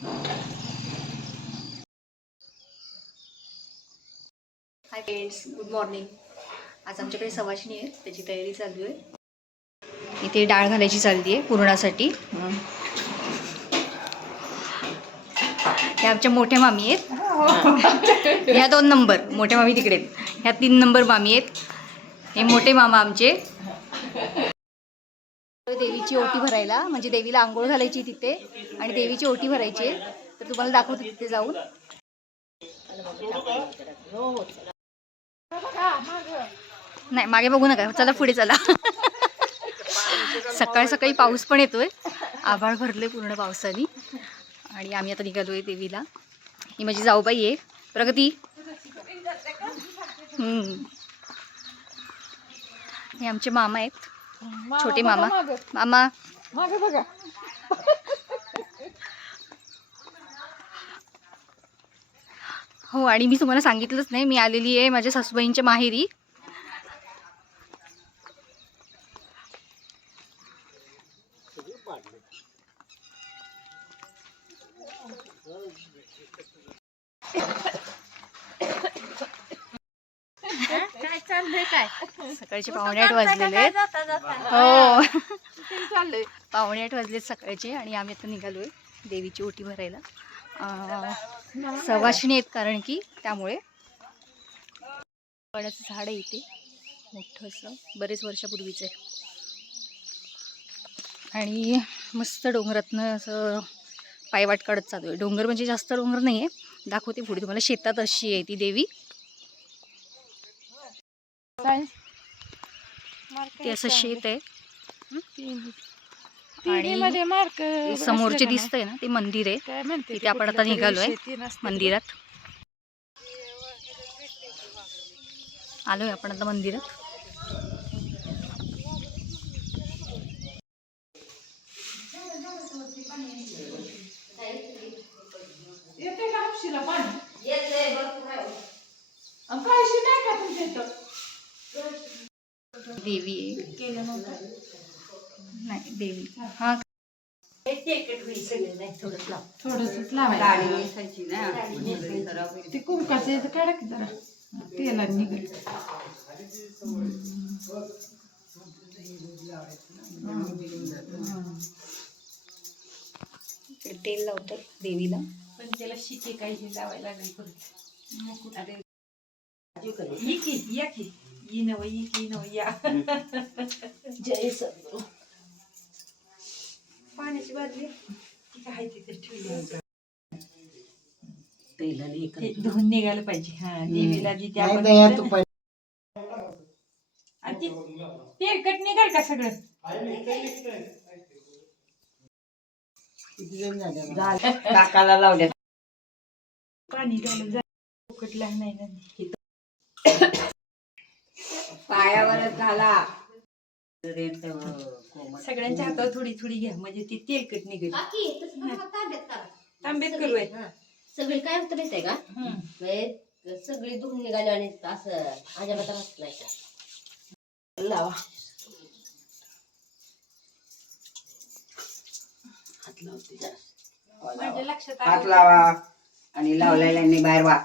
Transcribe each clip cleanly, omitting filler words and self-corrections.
Hi friends, good morning. आज आमच्याकडे सवाष्णी आहे, त्याची तयारी चालू आहे. इथे डाळ घालायची चालली आहे पुरणासाठी. ह्या आमच्या मोठ्या मामी आहेत. ह्या 2 नंबर मोठ्या मामी तिकडे आहेत. ह्या 3 नंबर मामी आहेत. हे मोठे मामा आमचे. देवीची ओटी भरायला, म्हणजे देवीला आंघोळ घालायची तिथे आणि देवीची ओटी भरायची आहे. तर तुम्हाला दाखवते तिथे जाऊन. नाही, मागे बघू नका, चला पुढे चला. सकाळी सकाळी पाऊस पण येतोय, आभाळ भरले पूर्ण पावसाने. आणि आम्ही आता निघालोय देवीला. ही माझी जाऊबाई आहे प्रगती. हे आमचे मामा आहेत, छोटे मामा. मामा मागे बघा. हो, आणि मी तुम्हाला सांगितलंच नाही, मी आलेली आहे माझ्या सासूबाईंच्या माहेरी. काय चाललंय? काय सकाळचे 7:45 वाजलेले आहेत. हो, चाललंय 7:45 वाजलेत सकाळचे. आणि आम्ही आता निघालोय देवीची ओटी भरायला. सवाष्णी आहेत कारण की, त्यामुळे. वडाचं झाड आहे इथे मोठं असं, बरेच वर्षापूर्वीचं आहे. आणि मस्त डोंगरातनं असं पायवाट काढत चालू आहे. डोंगर म्हणजे जास्त डोंगर नाही आहे, दाखवते पुढे तुम्हाला. शेतात अशी आहे ती देवी. ते असं शेत आहे. आणि समोरचे दिसतंय ना, ते मंदिर आहे. तिथे आपण आता निघालोय मंदिरात. आलोय आपण आता मंदिरात. देवी आहे. नाही देवी. हा, थोडंसंच लावायचं. ते कुंकाचं याचं काढा की जरा, तेला निघेल. तेल लावतात देवीला. पण त्याला शिके काही लावायला लागेल परत. जय सद्गुरू. पाण्याची बादली आहे तिथे ठेवली. धुवून निघायला पाहिजे. हा, देवीला जिथे आपण तेलकट निघाल का सगळं. काकाला लावल्या पाणी घालून उकटला नाही ना. पायावरच झाला. सगळ्यांच्या हातावर थोडी थोडी घ्या, म्हणजे ती तेलकट निघेल. तांब्यात करू आहे. सगळी काय होतं माहितीये का, सगळी धुवून निघाली आणि असं अजिबात राहत नाही का. लावा. माझ्या लक्षात हात लावा आणि लावलेल्याने बाहेर वा.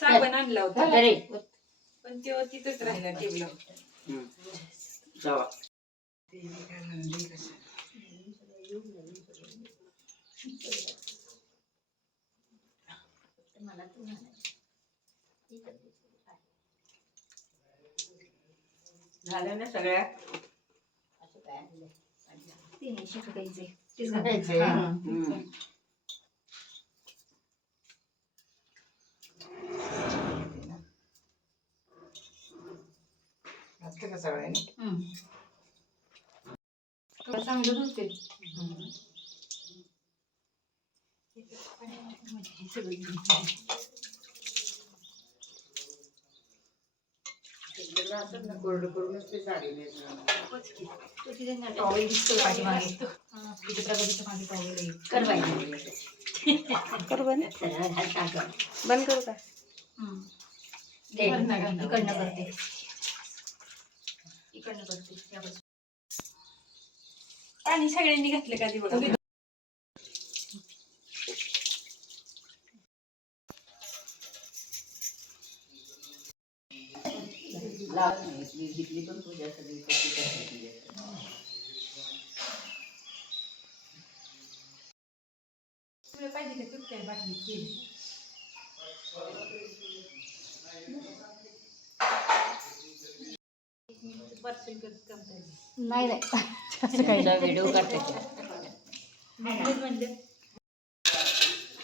साबण आणला होता पण तेव्हा तिथंच राहिला टेबलावर. जावा. झालं ना सगळ्या. चांगलं होते. कोरड करूनच ते साडी टॉवेल दिसतोय पाठीमागे. तिथे प्रगतीच्या मागे टॉवेल आहे. कर बाई. करू बंद. बंद करू का? इकडनं करते. इकडनं करते. पाणी सगळ्यांनी घातलं का ती बघा. इथली पण पूजा सगळी कशी करायची. नाही नाही असं काही नाही. व्हिडिओ काढते.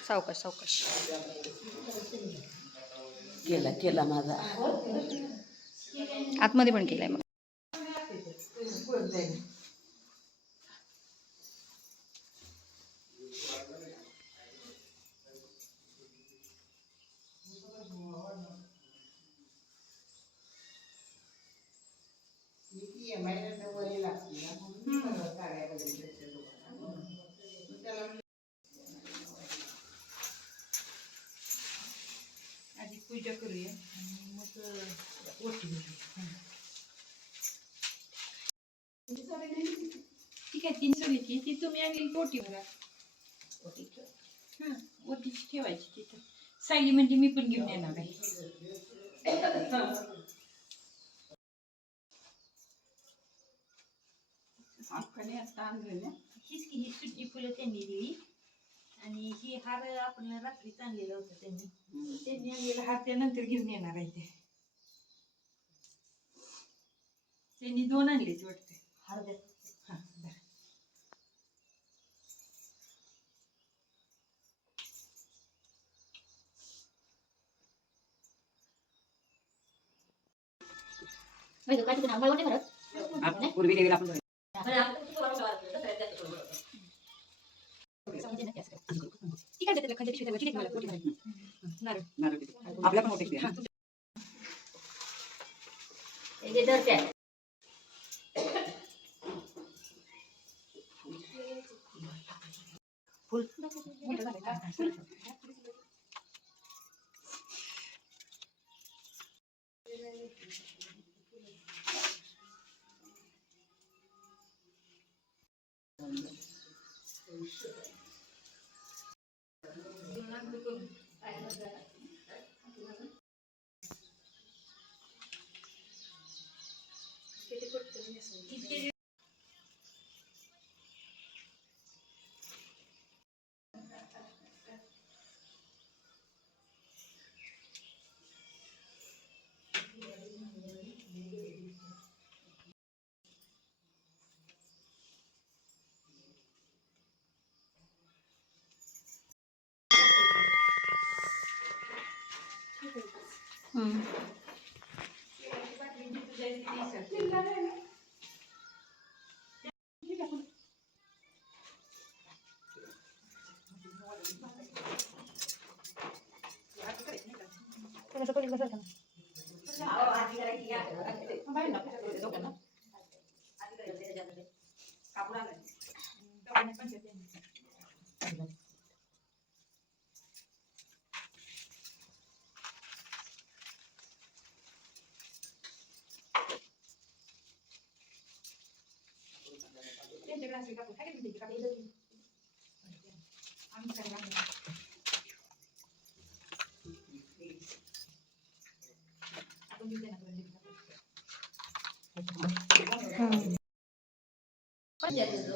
सावकाश सावकाश. केला माझा. आतमध्ये पण केलाय मग. आधी पूजा करूया आणि मग ओटी भरूया. ठीक आहे 3 सोनीची ती तुम्ही आणि ओटी भरा. हां ओटीची ठेवायची तिथं. सायली म्हणजे मी पण घेऊन येणार आहे. आपल्याला आता आणलं हीच की ही सुट्टी फुलं त्यांनी दिली आणि ही हार आपण रात्री आणलेलं होतं त्यांनी आणलेला हार त्यानंतर घेऊन येणार आहे ते. त्यांनी 2 आणलेच वाटते हार द्या. हां द्या. पूर्वी देवीला आपण आपल्या पण मोठे फुल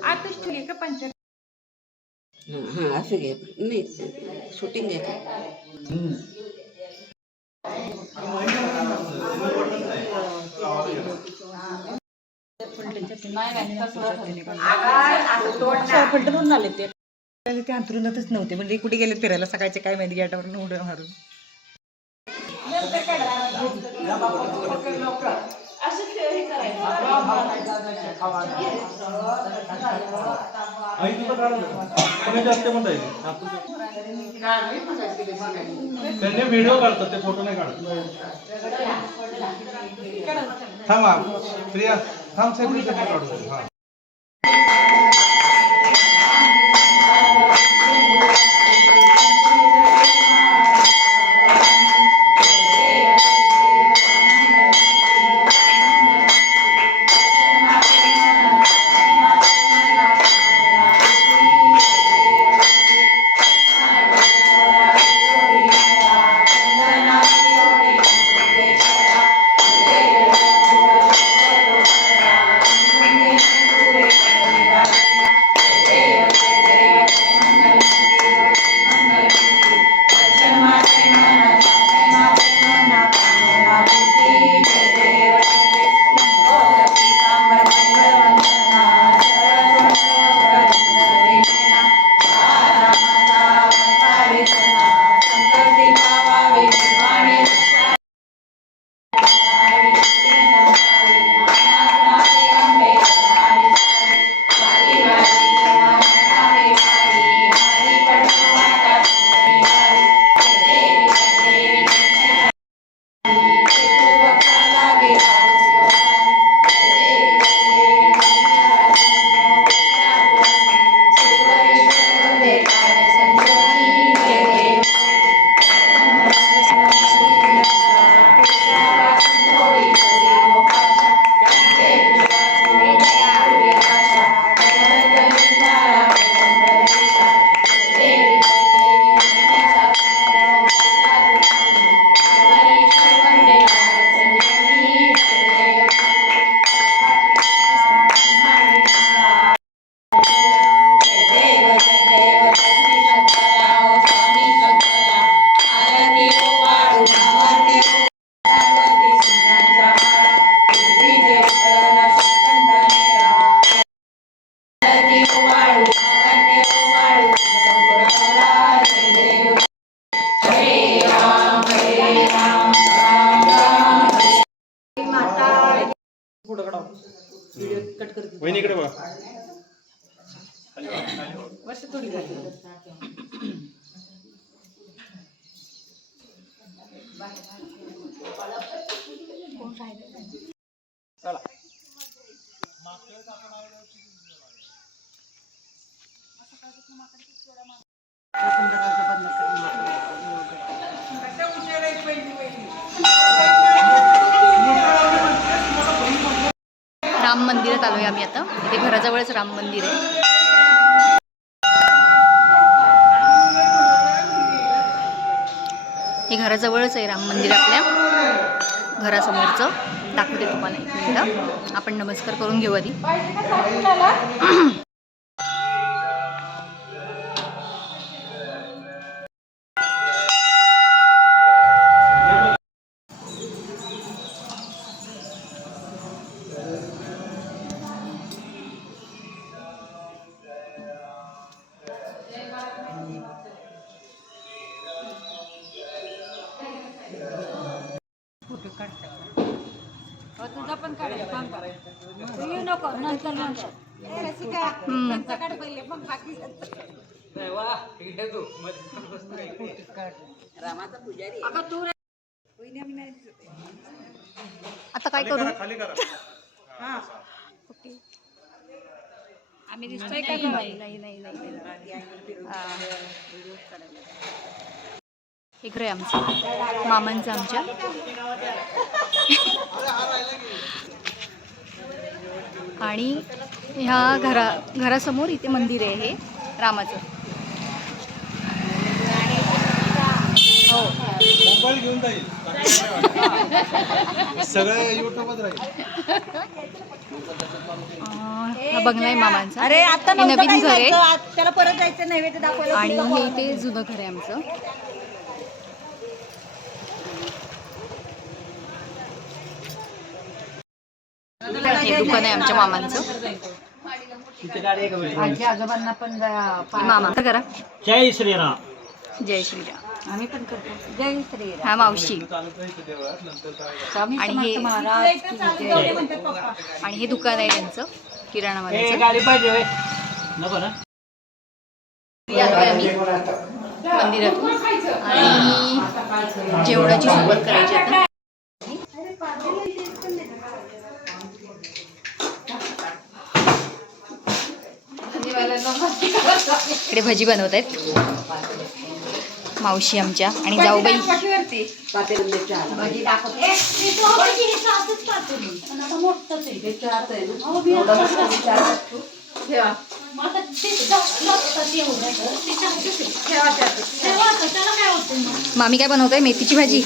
आताच ठेवली का पंचायत. हां असं घे नाही शूटिंग आहे. फलटणहून आले ते अंतरुणातच नव्हते म्हणजे कुठे गेले फिरायला सकाळचे काय माहिती गेटावरून उड्या मारून. त्यांनी व्हिडिओ काढतात ते फोटो नाही काढत. थांबा प्रिया थांब सेपरेट काढू. हा इकडे बघा. वर्ष थोडी खाली चला. राम मंदिरात आलोय आम्ही आता. इथे घराजवळच राम मंदिर आहे. हे घराजवळच आहे राम मंदिर आपल्या घरासमोरचं. दाखवते तुम्हाला एक मिनिट. आपण नमस्कार करून घेऊ आधी. फोटो काढतात. तुझा पण काढायचा येऊ नको नंतर नंतर त्यांचा काढ पहिले मग बाकी अगं तू आता काय करू? खाली करा. आम्ही दिसतोय का नाही नाही नाही नाही. हे घर आहे आमचं, मामांचं आमच्या. आणि ह्या घरासमोर इथे मंदिर आहे हे रामाचं. हो मोबाईल घेऊन जाईल. सगळं युट्यूबच राहील. हा बंगला आहे मामांचा. अरे आता हे नवीन घर आहे त्याला परत जायचं नैवेद्य दाखवायला. आणि हे इथे जुनं घर आहे आमचं. हे दुकान आहे आमच्या मामांचं. आजोबांना पण मामा करा. जय श्रीराम. जय श्रीराम. आम्ही पण करतो. जय श्रीराम. हा मावशी. चालत राहायचं देवळात नंतर आणि हे दुकान आहे त्यांचं किराणा मालाचं. गाडी पाहिजे होय? नको ना. आलोय आम्ही मंदिरातून आणि जेवणाची सुरुवात करायची आता. इकडे भजी बनवत आहेत मावशी आमच्या आणि जाऊबाई. मामी काय बनवताय? मेथीची भाजी.